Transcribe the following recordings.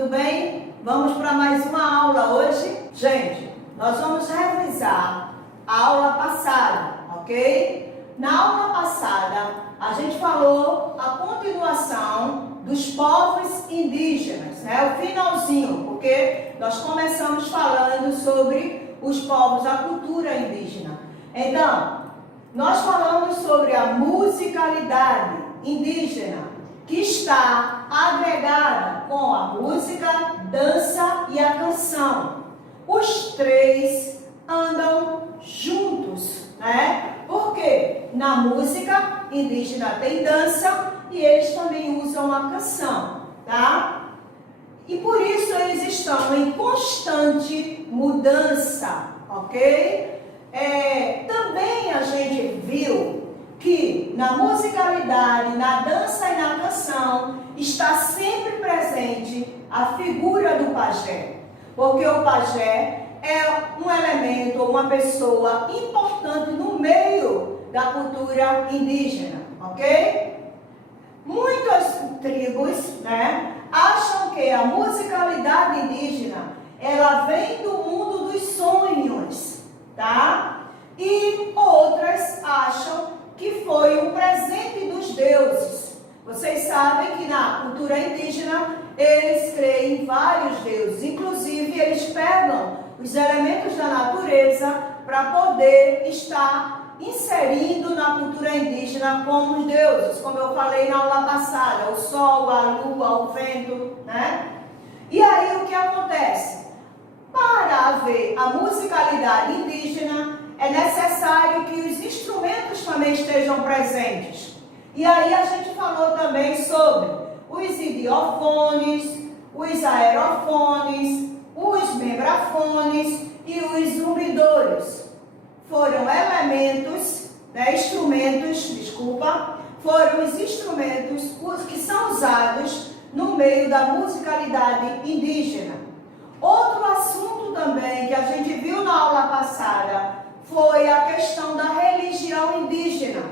tudo bem? Vamos para mais uma aula hoje? Gente, nós vamos revisar a aula passada, ok? Na aula passada, a gente falou a continuação dos povos indígenas, né? O finalzinho, porque nós começamos falando sobre os povos, a cultura indígena. Então, nós falamos sobre a musicalidade indígena, que está agregada com a música, dança e a canção. Os três andam juntos, né? Porque na música indígena tem dança e eles também usam a canção, tá? E por isso eles estão em constante mudança, ok? Também a gente viu que na musicalidade, na dança e na canção está sempre presente a figura do pajé, porque o pajé é um elemento, uma pessoa importante no meio da cultura indígena, ok? Muitas tribos, né, acham que a musicalidade indígena ela vem do mundo dos sonhos, tá? E outras acham que foi um presente dos deuses. Vocês sabem que na cultura indígena eles creem em vários deuses, inclusive eles pegam os elementos da natureza para poder estar inserindo na cultura indígena como os deuses, como eu falei na aula passada, o sol, a lua, o vento, né? E aí o que acontece? Para haver a musicalidade indígena, é necessário que os instrumentos também estejam presentes. E aí a gente falou também sobre os idiofones, os aerofones, os membrafones e os zumbidores. Foram elementos, né, foram os instrumentos que são usados no meio da musicalidade indígena. Outro assunto também que a gente viu na aula passada foi a questão da religião indígena,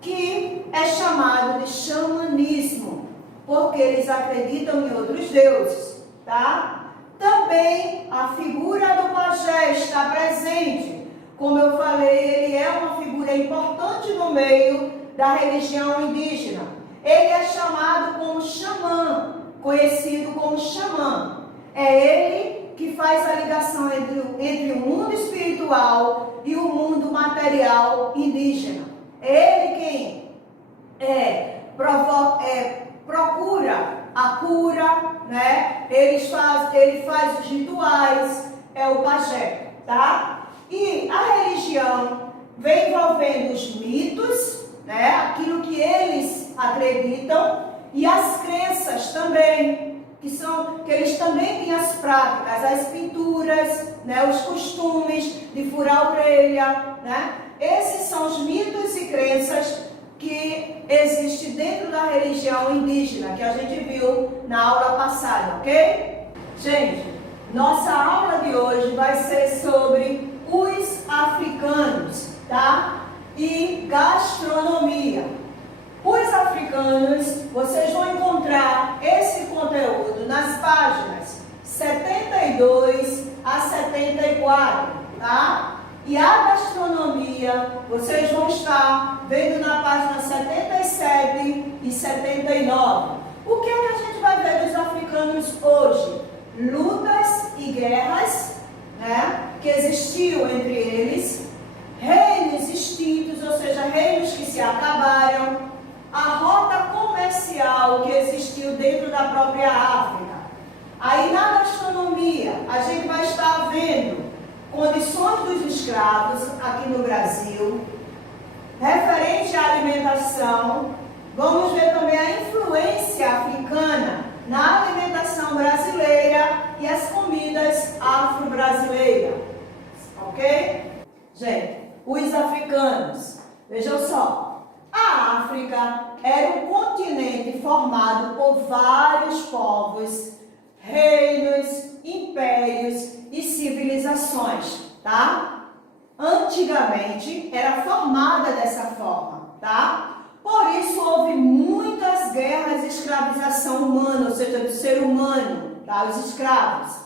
que é chamado de xamanismo, porque eles acreditam em outros deuses, tá? Também a figura do pajé está presente. Como eu falei, ele é uma figura importante no meio da religião indígena. Ele é chamado como xamã, conhecido como xamã. É ele que faz a ligação entre o mundo espiritual e o mundo material indígena. É ele quem procura a cura, né? Ele faz os rituais, é o pajé, tá? E a religião vem envolvendo os mitos, né? Aquilo que eles acreditam, e as crenças também, que eles também têm as práticas, as pinturas, né, os costumes de furar a orelha, né? Esses são os mitos e crenças que existem dentro da religião indígena, que a gente viu na aula passada, ok? Gente, nossa aula de hoje vai ser sobre os africanos, tá? E gastronomia. Os africanos, vocês vão encontrar esse conteúdo nas páginas 72 a 74, tá? E a gastronomia, vocês vão estar vendo na página 77 e 79. O que é que a gente vai ver dos africanos hoje? Lutas e guerras, né, que existiam entre eles, reinos extintos, ou seja, reinos que se acabaram, a rota comercial que existiu dentro da própria África. Aí na gastronomia, a gente vai estar vendo condições dos escravos aqui no Brasil, referente à alimentação. Vamos ver também a influência africana na alimentação brasileira e as comidas afro-brasileiras, ok? Gente, os africanos, vejam só. A África era um continente formado por vários povos, reinos, impérios e civilizações, tá? Antigamente era formada dessa forma, tá? Por isso houve muitas guerras de escravização humana, ou seja, do ser humano, tá? Os escravos.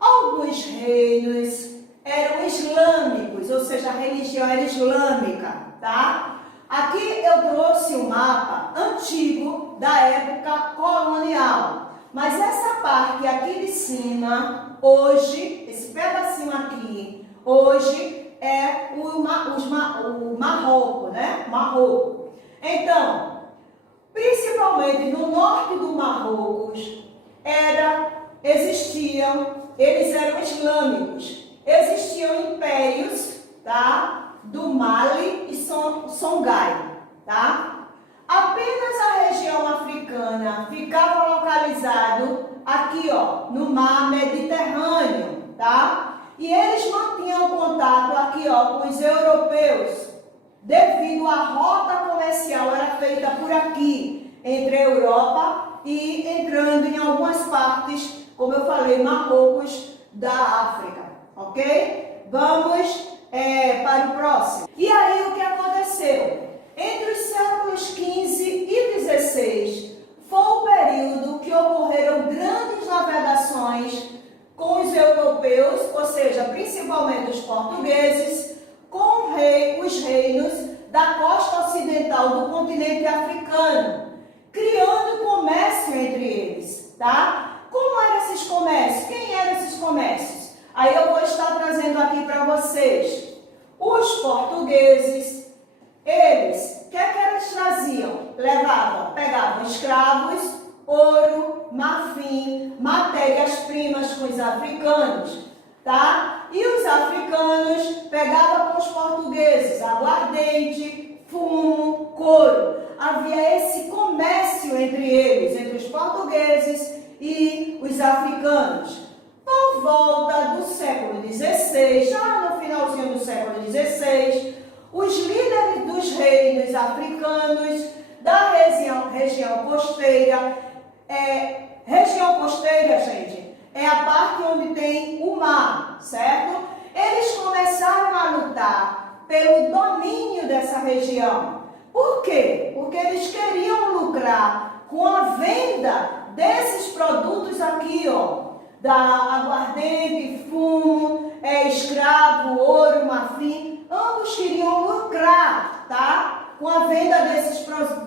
Alguns reinos eram islâmicos, ou seja, a religião era islâmica, tá? Aqui eu trouxe um mapa antigo da época colonial, mas essa parte aqui de cima, hoje, esse pedacinho aqui, hoje é o Marrocos, né? Marrocos. Então, principalmente no norte do Marrocos, eles eram islâmicos. Existiam impérios, tá? Do Mali e Songhai, tá? Apenas a região africana ficava localizado aqui, ó, no mar Mediterrâneo, tá? E eles mantinham contato aqui, ó, com os europeus, devido à rota comercial era feita por aqui, entre a Europa e entrando em algumas partes, como eu falei, Marrocos da África, ok? Vamos para o próximo. E aí o que aconteceu? Entre os séculos XV e XVI, foi o período que ocorreram grandes navegações com os europeus, ou seja, principalmente os portugueses, com os reinos da costa ocidental do continente africano, criando comércio entre eles, tá? Como eram esses comércios? Quem eram esses comércios? Aí eu vou estar trazendo aqui para vocês. Os portugueses, eles, o que eles traziam? Pegavam escravos, ouro, marfim, matérias-primas com os africanos, tá? E os africanos pegavam com os portugueses aguardente, fumo, couro. Havia esse comércio entre eles, entre os portugueses e os africanos. Por volta do século XVI, já no finalzinho do século XVI, os líderes dos reinos africanos da região costeira, região costeira, gente, é a parte onde tem o mar, certo? Eles começaram a lutar pelo domínio dessa região. Por quê? Porque eles queriam lucrar com a venda desses produtos aqui, ó, da aguardente, fumo, escravo, ouro, marfim, ambos queriam lucrar, tá? Com a venda desses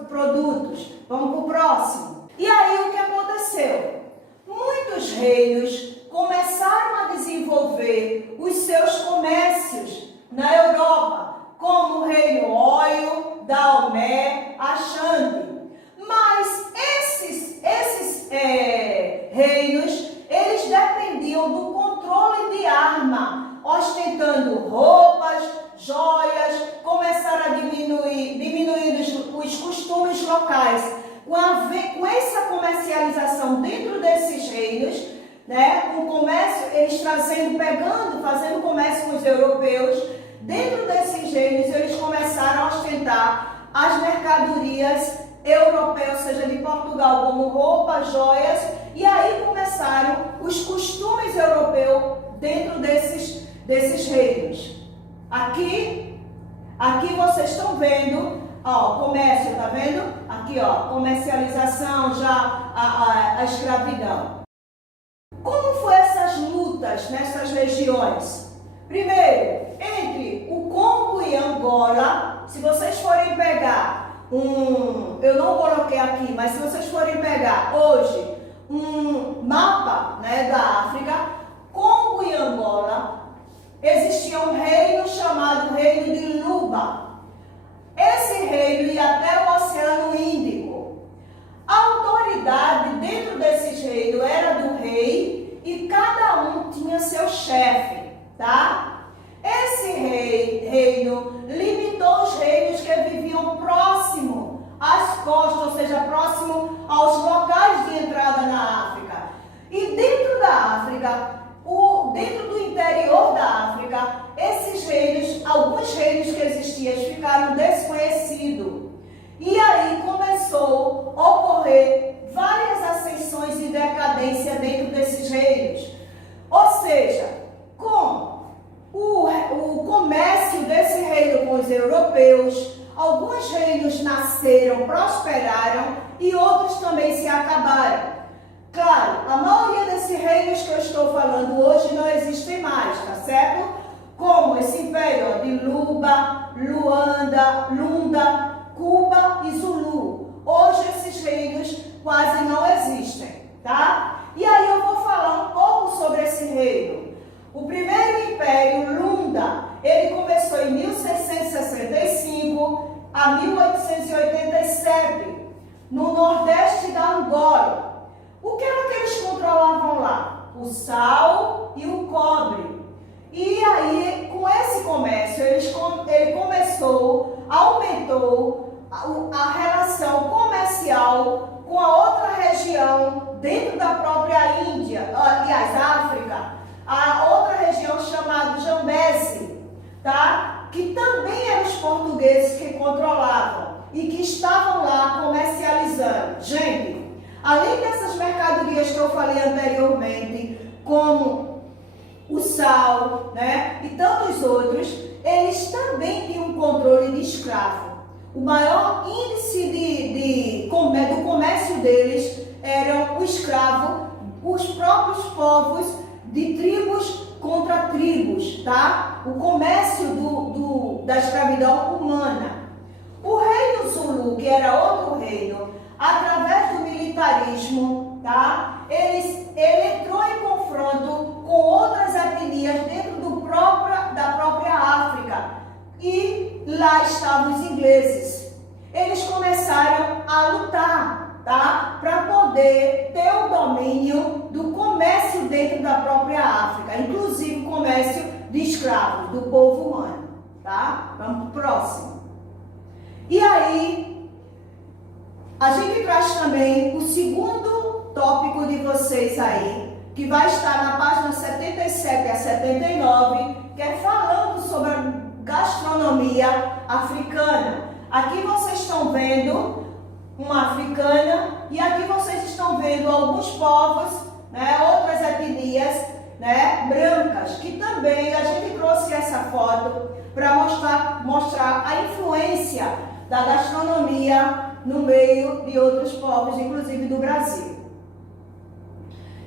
produtos. Vamos para o próximo. E aí o que aconteceu? Muitos reinos começaram a desenvolver os seus comércios na Europa, como o reino Oio, Daomé, Axante. Mas esses reinos, eles dependiam do controle de arma, ostentando roupas, joias, começaram a diminuir os costumes locais. Com essa comercialização dentro desses reinos, né, com o comércio, eles fazendo comércio com os europeus, dentro desses reinos eles começaram a ostentar as mercadorias europeias, ou seja, de Portugal, como roupas, joias, e aí começaram os costumes europeus dentro desses reinos. Aqui vocês estão vendo, ó, comércio, tá vendo? Aqui, ó, comercialização, já a escravidão. Como foram essas lutas nessas regiões? Primeiro, entre o Congo e Angola, se vocês forem pegar eu não coloquei aqui, mas se vocês forem pegar hoje um mapa, né, da África, Congo e Angola, existia um reino chamado Reino de Luba. Esse reino ia até o Oceano Índico. A autoridade dentro desses reinos era do rei e cada um tinha seu chefe, tá? Esse reino limitou os reinos que viviam próximo às costas, ou seja, próximo aos locais de entrada na África. E dentro da África, dentro do interior da África, esses reinos, alguns reinos que existiam, ficaram desconhecidos. E aí começou a ocorrer várias ascensões e decadência dentro desses reinos. Ou seja, com o comércio desse reino com os europeus, alguns reinos nasceram, prosperaram e outros também se acabaram. Claro, a maioria desses impérios que eu estou falando hoje não existem mais, tá certo? Como esse império ó, de Luba, Luanda, Lunda, Cuba e Zulu. Hoje esses reinos quase não existem, tá? E aí eu vou falar um pouco sobre esse reino. O primeiro império, Lunda, ele começou em 1665 a 1887, no nordeste da Angola. O que era que eles controlavam lá? O sal e o cobre. E aí, com esse comércio, ele começou, aumentou a relação comercial com a outra região dentro da própria Índia, aliás, África, a outra região chamada Zambésia, tá? Que também eram os portugueses que controlavam e que estavam lá comercializando. Gente, além dessas mercadorias que eu falei anteriormente, como o sal, né, e tantos outros, eles também tinham um controle de escravo. O maior índice do comércio deles era o escravo, os próprios povos de tribos contra tribos, tá? O comércio da escravidão humana. O reino Zulu, que era outro reino, através do militarismo, tá? Ele entrou em confronto com outras etnias dentro da própria África. E lá estavam os ingleses. Eles começaram a lutar, tá? Para poder ter o domínio do comércio dentro da própria África, inclusive o comércio de escravos, do povo humano, tá? Vamos para o próximo. E aí, a gente traz também o segundo tópico de vocês aí, que vai estar na página 77 a 79, que é falando sobre a gastronomia africana. Aqui vocês estão vendo uma africana e aqui vocês estão vendo alguns povos, né, outras etnias, né, brancas, que também a gente trouxe essa foto para mostrar a influência da gastronomia no meio de outros povos, inclusive do Brasil.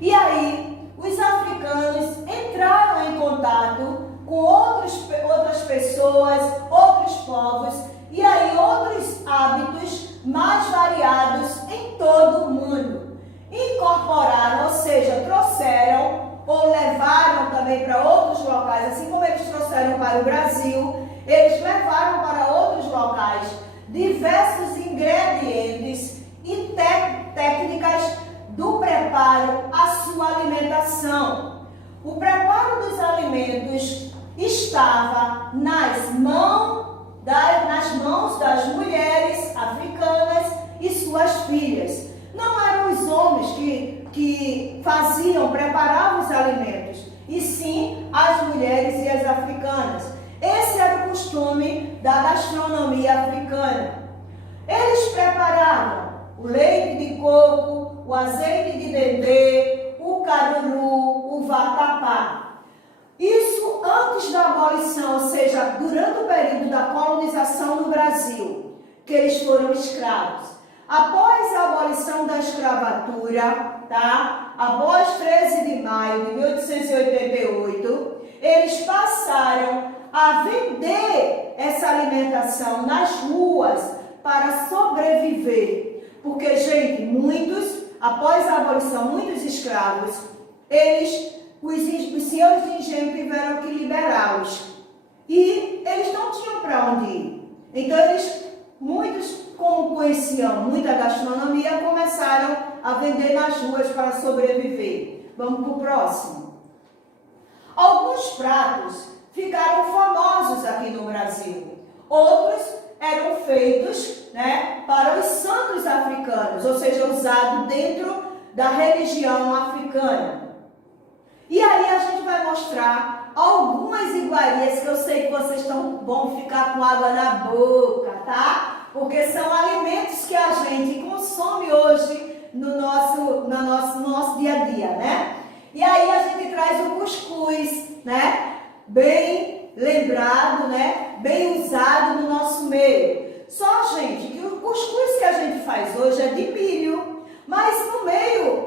E aí, os africanos entraram em contato com outras pessoas, outros povos, e aí outros hábitos mais variados em todo o mundo. Incorporaram, ou seja, trouxeram ou levaram também para outros locais, assim como eles trouxeram para o Brasil, eles levaram para outros locais diversos ingredientes e técnicas do preparo à sua alimentação. O preparo dos alimentos estava nas mãos das mulheres africanas e suas filhas. Não eram os homens que preparavam os alimentos, e sim as mulheres e as africanas. Esse era o costume da gastronomia africana. Eles preparavam o leite de coco, o azeite de dendê, o caruru, o vatapá. Isso antes da abolição, ou seja, durante o período da colonização no Brasil, que eles foram escravos. Após a abolição da escravatura, tá? Após 13 de maio de 1888, eles passaram a vender essa alimentação nas ruas para sobreviver. Porque, gente, após a abolição, muitos escravos, os senhores de engenho tiveram que liberá-los. E eles não tinham para onde ir. Então, muitos, como conheciam muita gastronomia, começaram a vender nas ruas para sobreviver. Vamos para o próximo. Alguns pratos ficaram famosos aqui no Brasil. Outros eram feitos, né, para os santos africanos, ou seja, usados dentro da religião africana. E aí a gente vai mostrar algumas iguarias que eu sei que vocês vão ficar com água na boca, tá? Porque são alimentos que a gente consome hoje no nosso dia a dia, né? E aí a gente traz o cuscuz, né? Bem lembrado, né? Bem usado no nosso meio. Só, gente, que o cuscuz que a gente faz hoje é de milho. Mas no meio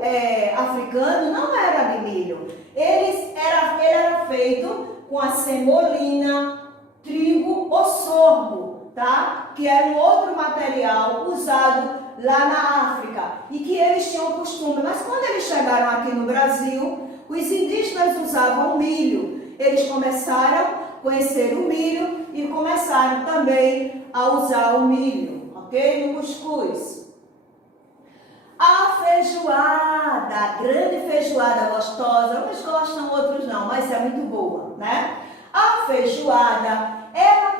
africano, africano não era de milho. Ele era feito com a semolina, trigo ou sorgo, tá? Que era um outro material usado lá na África e que eles tinham costume. Mas quando eles chegaram aqui no Brasil, os indígenas usavam milho. Eles começaram a conhecer o milho e começaram também a usar o milho, ok? No cuscuz. A feijoada, a grande feijoada gostosa, uns gostam, outros não, mas é muito boa, né? A feijoada, ela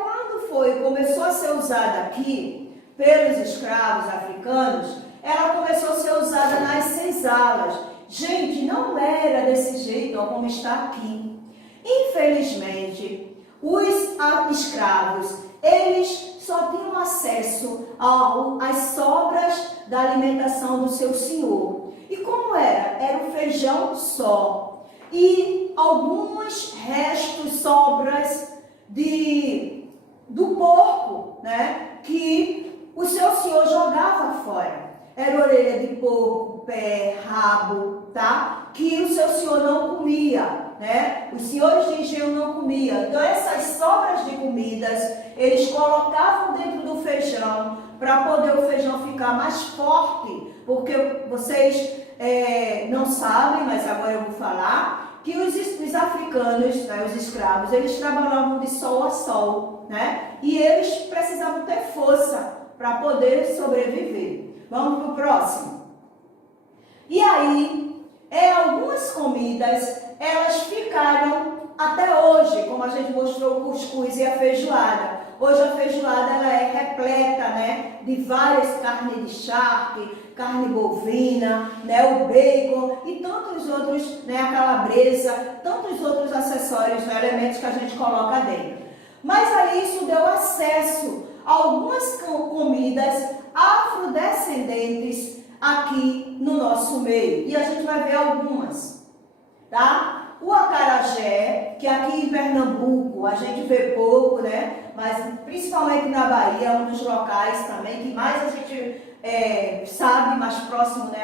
começou a ser usada aqui pelos escravos africanos, ela começou a ser usada nas senzalas. Gente, não era desse jeito como está aqui. Infelizmente, os escravos, eles só tinham acesso às sobras da alimentação do seu senhor. E como era? Era o feijão só. E alguns restos, sobras do porco, né? Que o seu senhor jogava fora. Era orelha de porco, pé, rabo, tá? Que o seu senhor não comia, né? Os senhores de engenho não comiam. Então essas sobras de comidas, eles colocavam dentro do feijão para poder o feijão ficar mais forte, porque vocês não sabem, mas agora eu vou falar, que os africanos, né, os escravos, eles trabalhavam de sol a sol, né? E eles precisavam ter força para poder sobreviver. Vamos para o próximo. E aí, algumas comidas, elas ficaram até hoje, como a gente mostrou o cuscuz e a feijoada. Hoje a feijoada ela é repleta, né, de várias carnes de charque, carne bovina, né, o bacon e tantos outros, né, a calabresa, tantos outros acessórios, né, elementos que a gente coloca dentro. Mas aí isso deu acesso a algumas comidas afrodescendentes aqui no nosso meio. E a gente vai ver algumas, tá? O acarajé, que aqui em Pernambuco a gente vê pouco, né? Mas principalmente na Bahia, é um dos locais também que mais a gente sabe, mais próximo, né?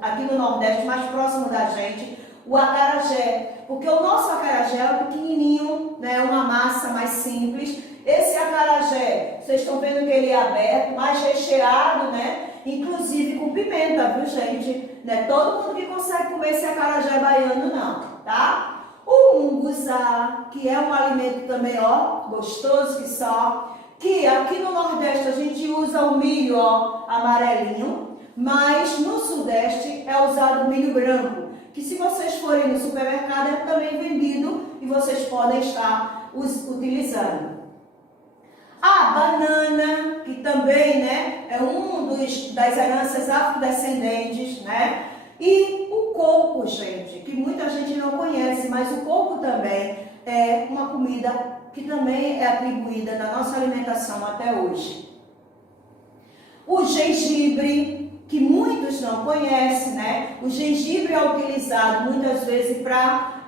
Aqui no Nordeste, mais próximo da gente, o acarajé. Porque o nosso acarajé é pequenininho, né? Uma massa mais simples. Esse acarajé, vocês estão vendo que ele é aberto, mais recheado, né? Inclusive com pimenta, viu, gente? Não é todo mundo que consegue comer esse acarajé baiano, não, tá? O munguzá, que é um alimento também, ó, gostoso que só, que aqui no Nordeste a gente usa o milho, ó, amarelinho, mas no Sudeste é usado o milho branco, que se vocês forem no supermercado é também vendido e vocês podem estar utilizando. A banana, que também, né, é das heranças afrodescendentes, né? E o coco, gente, que muita gente não conhece, mas o coco também é uma comida que também é atribuída na nossa alimentação até hoje. O gengibre, que muitos não conhecem, né? O gengibre é utilizado muitas vezes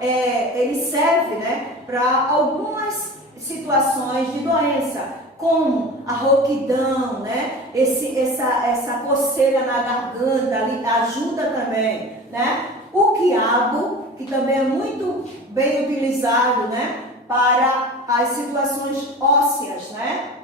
ele serve, né, para algumas situações de doença, como a rouquidão, né? Essa coceira na garganta ali ajuda também, né? O quiabo, que também é muito bem utilizado, né, para as situações ósseas, né?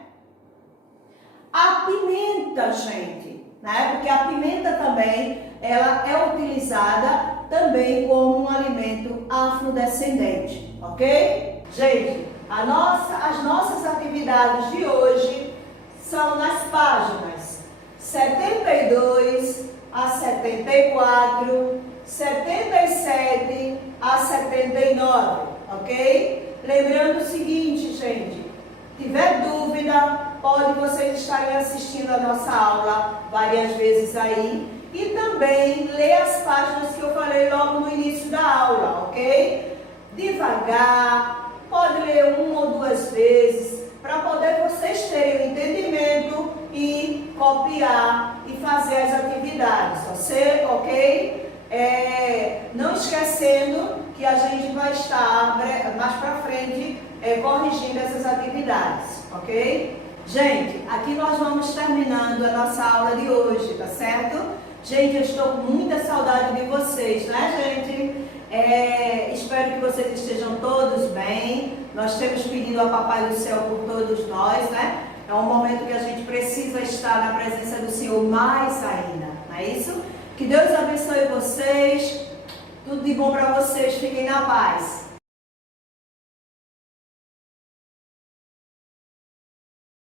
A pimenta, gente, né? Porque a pimenta também, ela é utilizada também como um alimento afrodescendente, ok? Gente, as nossas atividades de hoje são nas páginas 72 a 74, 77 a 79, ok? Lembrando o seguinte, gente, se tiver dúvida, pode vocês estarem assistindo a nossa aula várias vezes aí e também ler as páginas que eu falei logo no início da aula, ok? Devagar. Pode ler uma ou duas vezes para poder vocês terem o entendimento e copiar e fazer as atividades, ok? Não esquecendo que a gente vai estar mais para frente corrigindo essas atividades, ok? Gente, aqui nós vamos terminando a nossa aula de hoje, tá certo? Gente, eu estou com muita saudade de vocês, né, gente? Espero que vocês estejam todos bem. Nós temos pedido a Papai do Céu por todos nós, né? É um momento que a gente precisa estar na presença do Senhor mais ainda, não é isso? Que Deus abençoe vocês. Tudo de bom para vocês. Fiquem na paz.